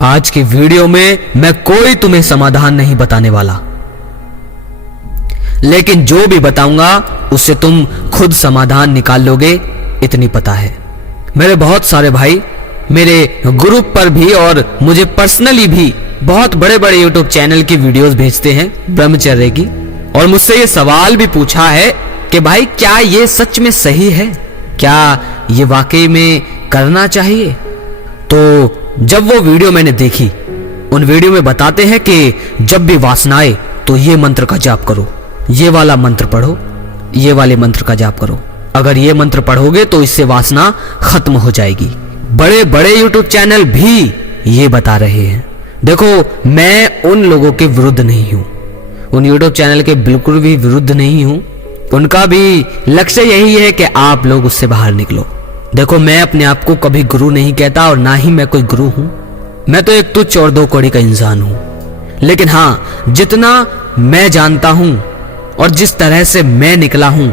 आज की वीडियो में मैं कोई तुम्हें समाधान नहीं बताने वाला, लेकिन जो भी बताऊंगा उससे तुम खुद समाधान निकाल लोगे, इतनी पता है। मेरे बहुत सारे भाई मेरे ग्रुप पर भी और मुझे पर्सनली भी बहुत बड़े बड़े यूट्यूब चैनल की वीडियोस भेजते हैं ब्रह्मचर्य की, और मुझसे ये सवाल भी पूछा है कि भाई क्या ये सच में सही है, क्या ये वाकई में करना चाहिए। तो जब वो वीडियो मैंने देखी, उन वीडियो में बताते हैं कि जब भी वासना आए तो ये मंत्र का जाप करो, ये वाला मंत्र पढ़ो, ये वाले मंत्र का जाप करो। अगर ये मंत्र पढ़ोगे तो इससे वासना खत्म हो जाएगी। बड़े बड़े यूट्यूब चैनल भी ये बता रहे हैं। देखो, मैं उन लोगों के विरुद्ध नहीं हूं, उन यूट्यूब चैनल के बिल्कुल भी विरुद्ध नहीं हूं। उनका भी लक्ष्य यही है कि आप लोग उससे बाहर निकलो। देखो, मैं अपने आप को कभी गुरु नहीं कहता और ना ही मैं कोई गुरु हूं। मैं तो एक तुच्छ और दो कौड़ी का इंसान हूं। लेकिन हाँ, जितना मैं जानता हूं और जिस तरह से मैं निकला हूं,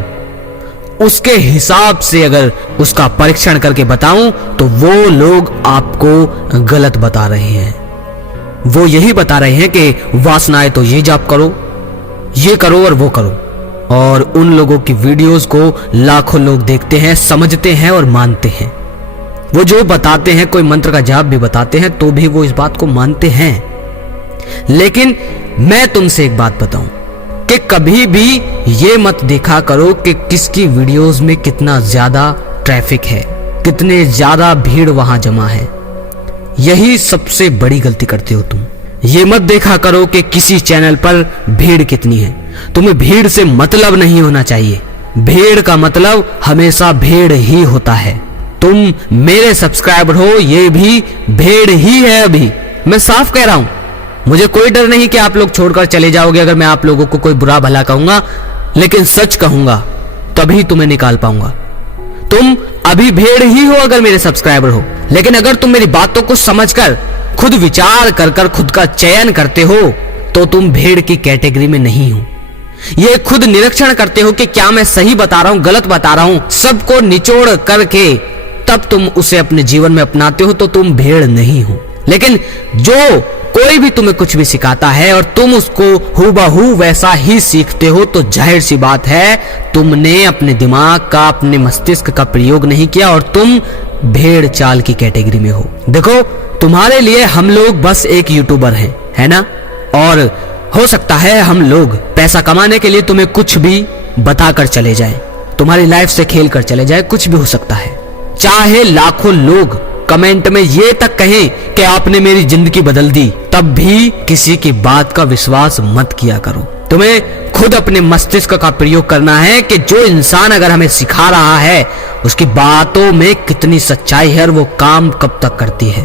उसके हिसाब से अगर उसका परीक्षण करके बताऊं तो वो लोग आपको गलत बता रहे हैं। वो यही बता रहे हैं कि वासनाएं तो ये जाप करो, ये करो और वो करो, और उन लोगों की वीडियोस को लाखों लोग देखते हैं, समझते हैं और मानते हैं। वो जो बताते हैं, कोई मंत्र का जाप भी बताते हैं तो भी वो इस बात को मानते हैं। लेकिन मैं तुमसे एक बात बताऊं कि कभी भी ये मत देखा करो कि किसकी वीडियोस में कितना ज्यादा ट्रैफिक है, कितने ज्यादा भीड़ वहां जमा है। यही सबसे बड़ी गलती करते हो तुम। ये मत देखा करो कि किसी चैनल पर भीड़ कितनी है। तुम्हें भीड़ से मतलब नहीं होना चाहिए। भीड़ का मतलब हमेशा भीड़ ही होता है। तुम मेरे सब्सक्राइबर हो, ये भी भीड़ ही है। अभी मैं साफ कह रहा हूं, मुझे कोई डर नहीं कि आप लोग छोड़कर चले जाओगे अगर मैं आप लोगों को कोई बुरा भला कहूंगा, लेकिन सच कहूंगा तभी तुम्हें निकाल पाऊंगा। तुम अभी भीड़ ही हो अगर मेरे सब्सक्राइबर हो, लेकिन अगर तुम मेरी बातों को समझकर खुद विचार कर खुद का चयन करते हो तो तुम भीड़ की कैटेगरी में नहीं हो। ये खुद निरीक्षण करते हो कि क्या मैं सही बता रहा हूं, गलत बता रहा हूं, सबको निचोड़ करके तब तुम उसे अपने जीवन में अपनाते हो तो तुम भीड़ नहीं हो। लेकिन जो कोई भी तुम्हें कुछ भी सिखाता है और तुम उसको हूबहू वैसा ही सीखते हो तो जाहिर सी बात है तुमने अपने दिमाग का, अपने मस्तिष्क का प्रयोग नहीं किया और तुम भेड़ चाल की कैटेगरी में हो। देखो, तुम्हारे लिए हम लोग बस एक यूट्यूबर हैं, है ना? और हो सकता है हम लोग पैसा कमाने के लिए तुम्हें कुछ भी बताकर चले जाएं, तुम्हारी लाइफ से खेल कर चले जाएं, कुछ भी हो सकता है। चाहे लाखों लोग कमेंट में ये तक कहें कि आपने मेरी जिंदगी बदल दी, तब भी किसी की बात का विश्वास मत किया करो। तुम्हें खुद अपने मस्तिष्क का प्रयोग करना है कि जो इंसान अगर हमें सिखा रहा है उसकी बातों में कितनी सच्चाई है और वो काम कब तक करती है।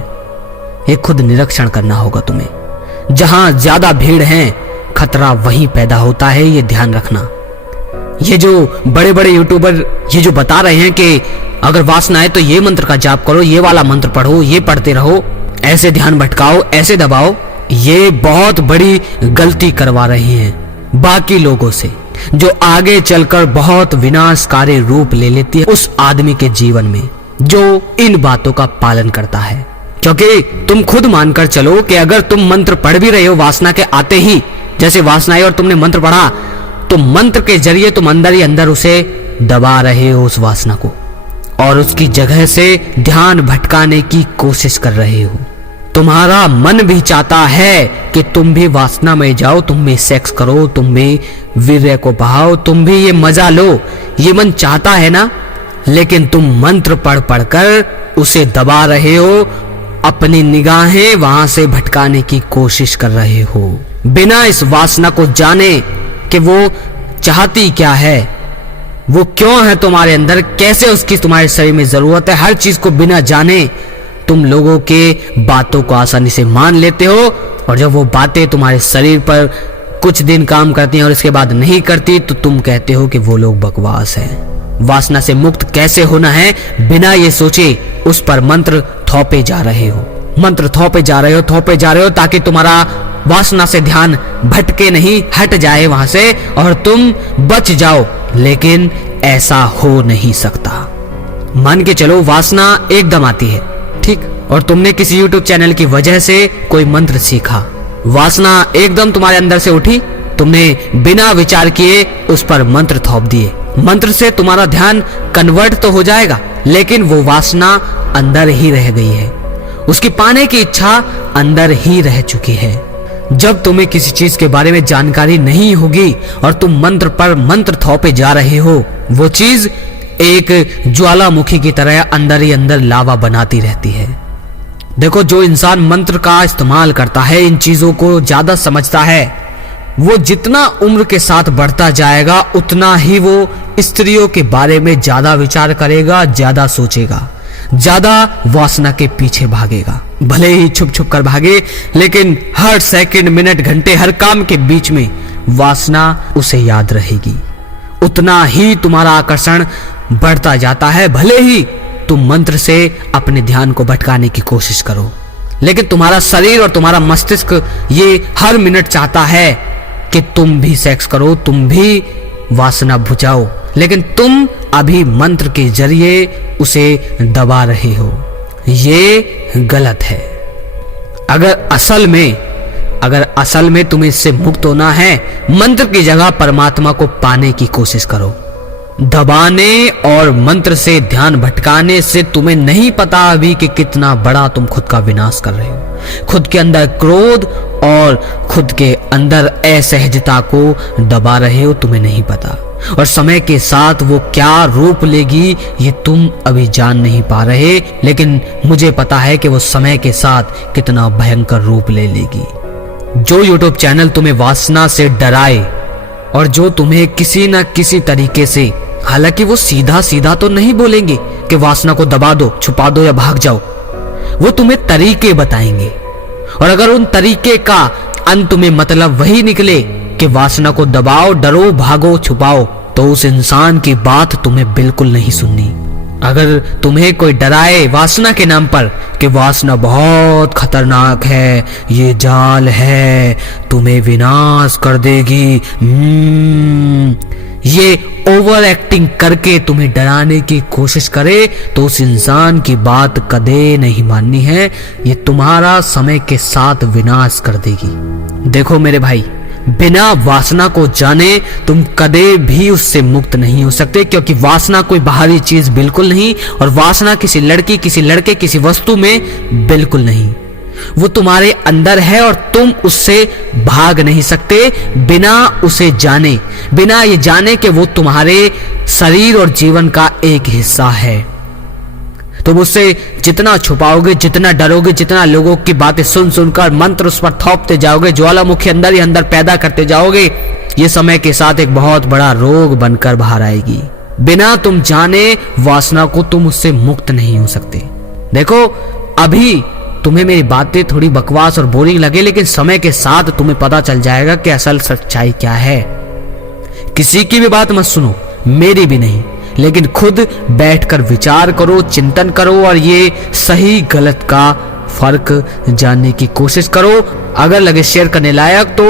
ये खुद निरीक्षण करना होगा तुम्हें। जहां ज्यादा भीड़ है, खतरा वहीं पैदा होता है, ये ध्यान रखना। ये जो बड़े बड़े यूट्यूबर ये जो बता रहे हैं कि अगर वासना है तो ये मंत्र का जाप करो, ये वाला मंत्र पढ़ो, ये पढ़ते रहो, ऐसे ध्यान भटकाओ, ऐसे दबाओ, ये बहुत बड़ी गलती करवा रहे हैं बाकी लोगों से, जो आगे चलकर बहुत विनाशकारी रूप ले लेती है उस आदमी के जीवन में जो इन बातों का पालन करता है। क्योंकि तुम खुद मानकर चलो कि अगर तुम मंत्र पढ़ भी रहे हो वासना के आते ही, जैसे वासना आई और तुमने मंत्र पढ़ा, तो मंत्र के जरिए तुम अंदर ही अंदर उसे दबा रहे हो, उस वासना को, और उसकी जगह से ध्यान भटकाने की कोशिश कर रहे हो। तुम्हारा मन भी चाहता है कि तुम भी वासना में जाओ, तुम भी सेक्स करो, तुम भी वीर्य को बहाओ, तुम भी ये मजा लो, ये मन चाहता है ना? लेकिन तुम मंत्र पढ़ पढ़कर उसे दबा रहे हो, अपनी निगाहें वहां से भटकाने की कोशिश कर रहे हो, बिना इस वासना को जाने कि वो चाहती क्या है, वो क्यों है तुम्हारे अंदर, कैसे उसकी तुम्हारे शरीर में जरूरत है। हर चीज को बिना जाने तुम लोगों के बातों को आसानी से मान लेते हो, और जब वो बातें तुम्हारे शरीर पर कुछ दिन काम करती हैं और इसके बाद नहीं करती तो तुम कहते हो कि वो लोग बकवास हैं। वासना से मुक्त कैसे होना है बिना ये सोचे उस पर मंत्र थोपे जा रहे हो, मंत्र थोपे जा रहे हो ताकि तुम्हारा वासना से ध्यान भटके नहीं, हट जाए वहां से और तुम बच जाओ। लेकिन ऐसा हो नहीं सकता। मान के चलो वासना एकदम आती है, ठीक, और तुमने किसी यूट्यूब चैनल की वजह से कोई मंत्र सीखा, वासना एकदम तुम्हारे अंदर से उठी, तुमने बिना विचार किए उस पर मंत्र थोप दिए। मंत्र से तुम्हारा ध्यान कन्वर्ट तो हो जाएगा, लेकिन वो वासना अंदर ही रह गई है, उसकी पाने की इच्छा अंदर ही रह चुकी है। जब तुम्हें किसी चीज के बारे में जानकारी नहीं होगी और तुम मंत्र पर मंत्र थोपे जा रहे हो, वो चीज एक ज्वालामुखी की तरह अंदर ही अंदर लावा बनाती रहती है। देखो, जो इंसान मंत्र का इस्तेमाल करता है, इन चीजों को ज्यादा समझता है, वो जितना उम्र के साथ बढ़ता जाएगा उतना ही वो स्त्रियों के बारे में ज्यादा विचार करेगा, ज्यादा सोचेगा, ज्यादा वासना के पीछे भागेगा। भले ही छुप छुप कर भागे, लेकिन हर सेकंड, मिनट, घंटे, हर काम के बीच में वासना उसे याद रहेगी। उतना ही तुम्हारा आकर्षण बढ़ता जाता है। भले ही तुम मंत्र से अपने ध्यान को भटकाने की कोशिश करो, लेकिन तुम्हारा शरीर और तुम्हारा मस्तिष्क ये हर मिनट चाहता है कि तुम भी सेक्स करो, तुम भी वासना बुझाओ, लेकिन तुम अभी मंत्र के जरिए उसे दबा रहे हो। ये गलत है। अगर असल में तुम्हें इससे मुक्त होना है, मंत्र की जगह परमात्मा को पाने की कोशिश करो। दबाने और मंत्र से ध्यान भटकाने से तुम्हें नहीं पता अभी कि कितना बड़ा तुम खुद का विनाश कर रहे हो। खुद के अंदर क्रोध और खुद के अंदर असहजता को दबा रहे हो, तुम्हें नहीं पता। और समय के साथ वो क्या रूप लेगी ये तुम अभी जान नहीं पा रहे, लेकिन मुझे पता है कि वो समय के साथ कितना भयंकर रूप ले लेगी। जो यूट्यूब चैनल तुम्हें वासना से डराए और जो तुम्हें किसी न किसी तरीके से, हालांकि वो सीधा सीधा तो नहीं बोलेंगे कि वासना को दबा दो, छुपा दो या भाग जाओ, वो तुम्हें तरीके बताएंगे। और अगर उन तरीके का अंत में मतलब वही निकले कि वासना को दबाओ, डरो, भागो, छुपाओ, तो उस इंसान की बात तुम्हें बिल्कुल नहीं सुननी। अगर तुम्हें कोई डराए वासना के नाम पर कि वासना बहुत खतरनाक है, ये जाल है, तुम्हें विनाश कर देगी, ये ओवर एक्टिंग करके तुम्हें डराने की कोशिश करे, तो उस इंसान की बात कदे नहीं माननी है। ये तुम्हारा समय के साथ विनाश कर देगी। देखो मेरे भाई, बिना वासना को जाने तुम कदे भी उससे मुक्त नहीं हो सकते, क्योंकि वासना कोई बाहरी चीज बिल्कुल नहीं, और वासना किसी लड़की, किसी लड़के, किसी वस्तु में बिल्कुल नहीं। वो तुम्हारे अंदर है और तुम उससे भाग नहीं सकते बिना उसे जाने, बिना ये जाने कि वो तुम्हारे शरीर और जीवन का एक हिस्सा है। तुम उससे जितना छुपाओगे, जितना डरोगे, जितना लोगों की बातें सुन सुनकर मंत्र उस पर थोपते जाओगे, ज्वालामुखी अंदर ही अंदर पैदा करते जाओगे, ये समय के साथ एक बहुत बड़ा रोग बनकर बाहर आएगी। बिना तुम जाने वासना को तुम उससे मुक्त नहीं हो सकते। देखो, अभी तुम्हें मेरी बातें थोड़ी बकवास और बोरिंग लगे, लेकिन समय के साथ तुम्हें पता चल जाएगा कि असल सच्चाई क्या है। किसी की भी बात मत सुनो, मेरी भी नहीं, लेकिन खुद बैठकर विचार करो, चिंतन करो और ये सही गलत का फर्क जानने की कोशिश करो। अगर लगे शेयर करने लायक तो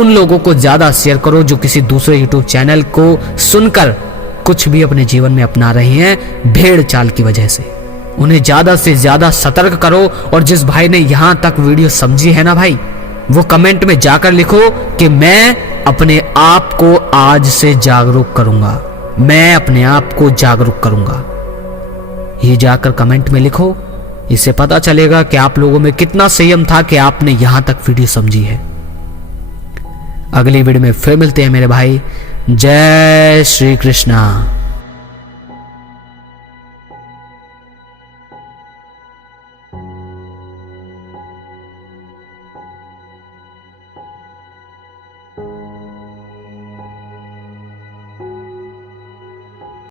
उन लोगों को ज्यादा शेयर करो जो किसी दूसरे यूट्यूब चैनल को सुनकर कुछ भी अपने जीवन में अपना रहे हैं भेड़ चाल की वजह से। उन्हें ज्यादा से ज्यादा सतर्क करो। और जिस भाई ने यहां तक वीडियो समझी है ना भाई, वो कमेंट में जाकर लिखो कि मैं अपने आप को आज से जागरूक करूंगा, मैं अपने आप को जागरूक करूंगा। ये जाकर कमेंट में लिखो, इससे पता चलेगा कि आप लोगों में कितना संयम था कि आपने यहां तक वीडियो समझी है। अगली वीडियो में फिर मिलते हैं मेरे भाई। जय श्री कृष्णा।